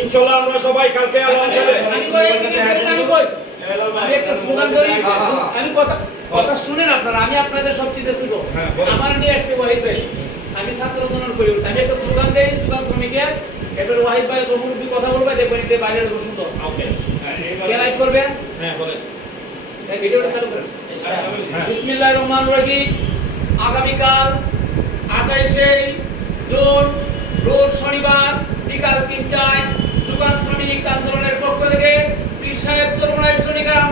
ইনশাআল্লাহ আমরা সবাই কালকে আমি একটা স্লোগান করি, আমি কথা শুনেন আপনারা, আমি আপনাদের সব চিন্তা ছিল আমার নিয়ে আসছে ওয়াহিদ ভাই, আমি ছাত্র আন্দোলন করে আমি একটা স্লোগান দেই দোকান শ্রমিকের, এবার ওয়াহিদ ভাই মুরব্বী কথা বলবে, দেখবেন এতে বাইরের খুব সুন্দর। ওকে, কে লাইভ করবেন? হ্যাঁ বলেন, এই ভিডিওটা চালু করেন। বিসমিল্লাহির রহমানির রহিম। আগামীকাল 28শে জুন রোজ শনিবার বিকাল 3টায় দোকান শ্রমিক আন্দোলনের পক্ষ থেকে পীর সাহেব চরমনাই শনিগ্রাম